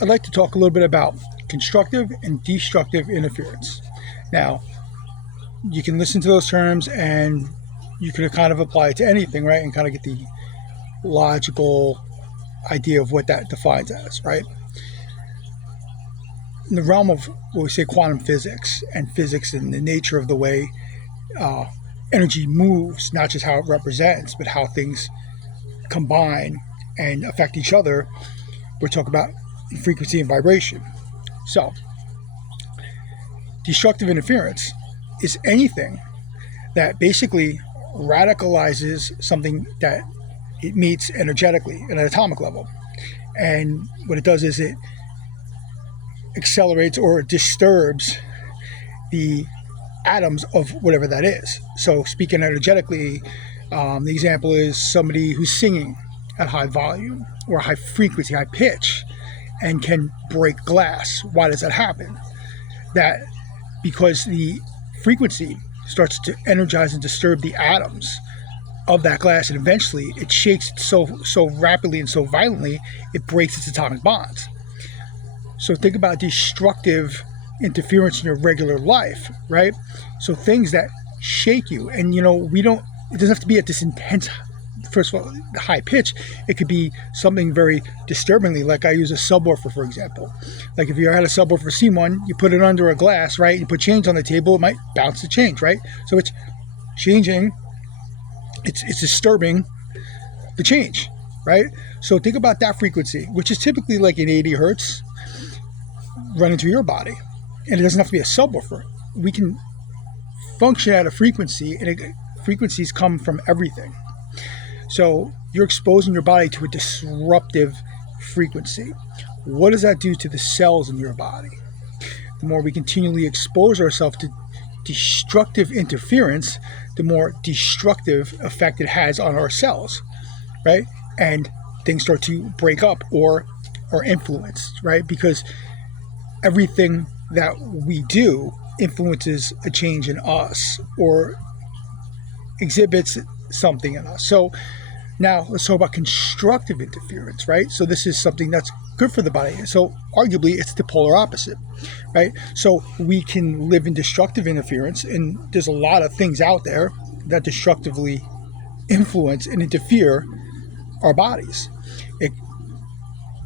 I'd like to talk a little bit about constructive and destructive interference. Now, you can listen to those terms and you can kind of apply it to anything, right? And kind of get the logical idea of what that defines as, right? In the realm of what we say quantum physics and the nature of the way uh, energy moves, not just how it represents, but how things combine and affect each other, we're talking about frequency and vibration. So, destructive interference is anything that basically radicalizes something that it meets energetically at an atomic level. And what it does is it accelerates or disturbs the atoms of whatever that is. So speaking energetically, the example is somebody who's singing at high volume or high frequency, high pitch, and can break glass. Why does that happen? That because the frequency starts to energize and disturb the atoms of that glass, and eventually it shakes so rapidly and so violently it breaks its atomic bonds. So think about destructive interference in your regular life, right? So things that shake you, and it doesn't have to be at this intense, first of all, high pitch. It could be something very disturbingly, like I use a subwoofer, for example. Like if you had a subwoofer C1, you put it under a glass, right? You put change on the table, it might bounce the change, right? So it's changing, it's disturbing the change, right? So think about that frequency, which is typically like an 80 hertz running through your body. And it doesn't have to be a subwoofer. We can function at a frequency, and frequencies come from everything. So you're exposing your body to a disruptive frequency. What does that do to the cells in your body? The more we continually expose ourselves to destructive interference, the more destructive effect it has on our cells, right? And things start to break up or influence, right? Because everything that we do influences a change in us or exhibits something in us. So now let's talk about constructive interference, right? So this is something that's good for the body. So arguably it's the polar opposite, right? So we can live in destructive interference, and there's a lot of things out there that destructively influence and interfere our bodies.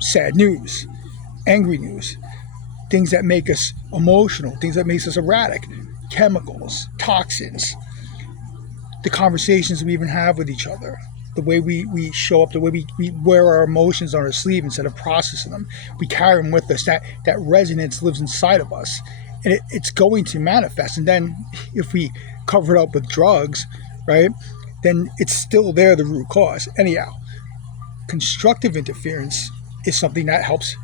Sad news, angry news, things that make us emotional, things that make us erratic, chemicals, toxins, the conversations we even have with each other, the way we show up, the way we wear our emotions on our sleeve instead of processing them. We carry them with us. That resonance lives inside of us, and it's going to manifest. And then if we cover it up with drugs, right, then it's still there, the root cause. Anyhow, constructive interference is something that helps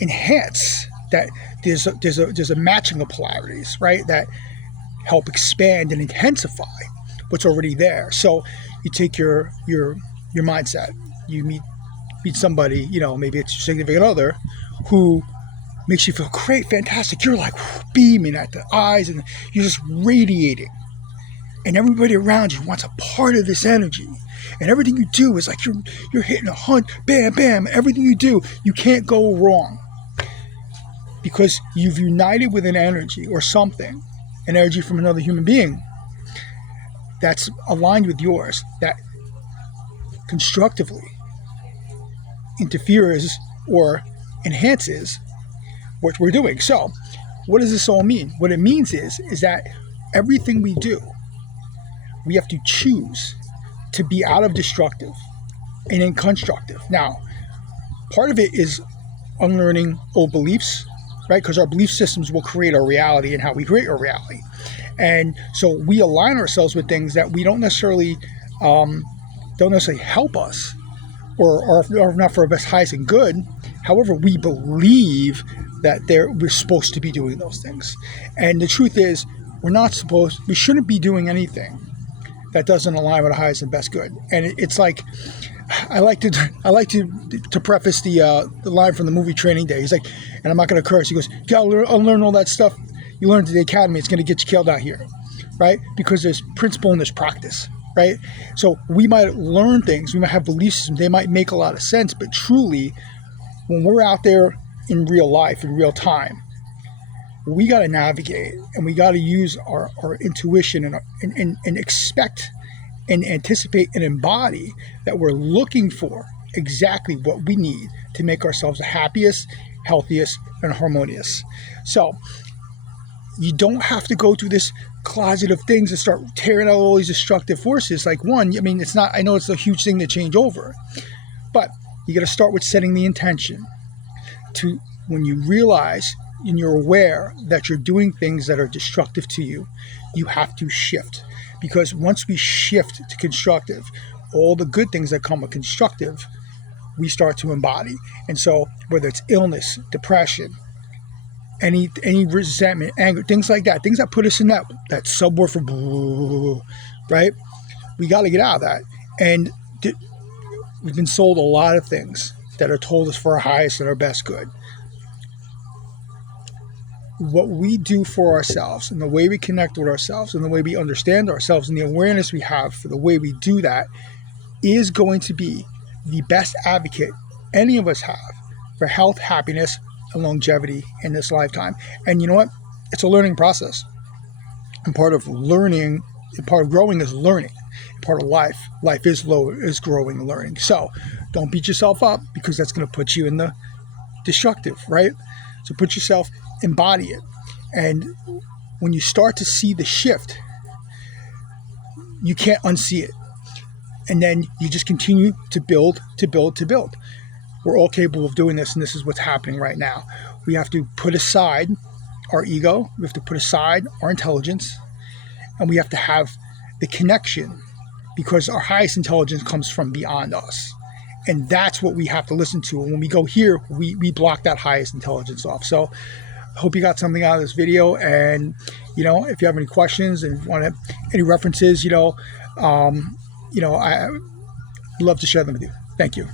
enhance that. There's a matching of polarities, right, that help expand and intensify what's already there. So you take your mindset, you meet somebody, maybe it's your significant other, who makes you feel great, fantastic. You're like beaming at the eyes, and you're just radiating, and everybody around you wants a part of this energy. And everything you do is like you're hitting a hunt, bam, bam. Everything you do, you can't go wrong, because you've united with an energy or something, an energy from another human being that's aligned with yours, that constructively interferes or enhances what we're doing. So what does this all mean? What it means is that everything we do, we have to choose to be out of destructive and in constructive. Now, part of it is unlearning old beliefs, right? Because our belief systems will create our reality and how we create our reality. And so we align ourselves with things that we don't necessarily help us or are not for our best, highest, and good. However, we believe that we're supposed to be doing those things. And the truth is, we shouldn't be doing anything that doesn't align with our highest and best good. And it's like, I like to preface the line from the movie Training Day. He's like, and I'm not going to curse. He goes, you got to unlearn all that stuff you learned at the academy. It's going to get you killed out here, right? Because there's principle and there's practice, right? So we might learn things, we might have belief systems, they might make a lot of sense, but truly, when we're out there in real life, in real time, we got to navigate, and we got to use our intuition and expect and anticipate and embody that we're looking for exactly what we need to make ourselves the happiest, healthiest, and harmonious. So you don't have to go through this closet of things and start tearing out all these destructive forces. Like, one, I mean, it's not, I know it's a huge thing to change over, but you got to start with setting the intention to, when you realize and you're aware that you're doing things that are destructive to you, you have to shift. Because once we shift to constructive, all the good things that come with constructive, we start to embody. And so whether it's illness, depression, any resentment, anger, things like that, things that put us in that subwoofer, right? We got to get out of that. And we've been sold a lot of things that are told us for our highest and our best good. What we do for ourselves and the way we connect with ourselves and the way we understand ourselves and the awareness we have for the way we do that is going to be the best advocate any of us have for health, happiness, and longevity in this lifetime. And you know what? It's a learning process. And part of learning, part of growing is learning. Part of life is growing and learning. So don't beat yourself up, because that's going to put you in the destructive, right? So put yourself, embody it. And when you start to see the shift, you can't unsee it. And then you just continue to build, to build, to build. We're all capable of doing this, and this is what's happening right now. We have to put aside our ego, we have to put aside our intelligence, and we have to have the connection, because our highest intelligence comes from beyond us. And that's what we have to listen to. And when we go here, we block that highest intelligence off. So I hope you got something out of this video. And, if you have any questions and want any references, I'd love to share them with you. Thank you.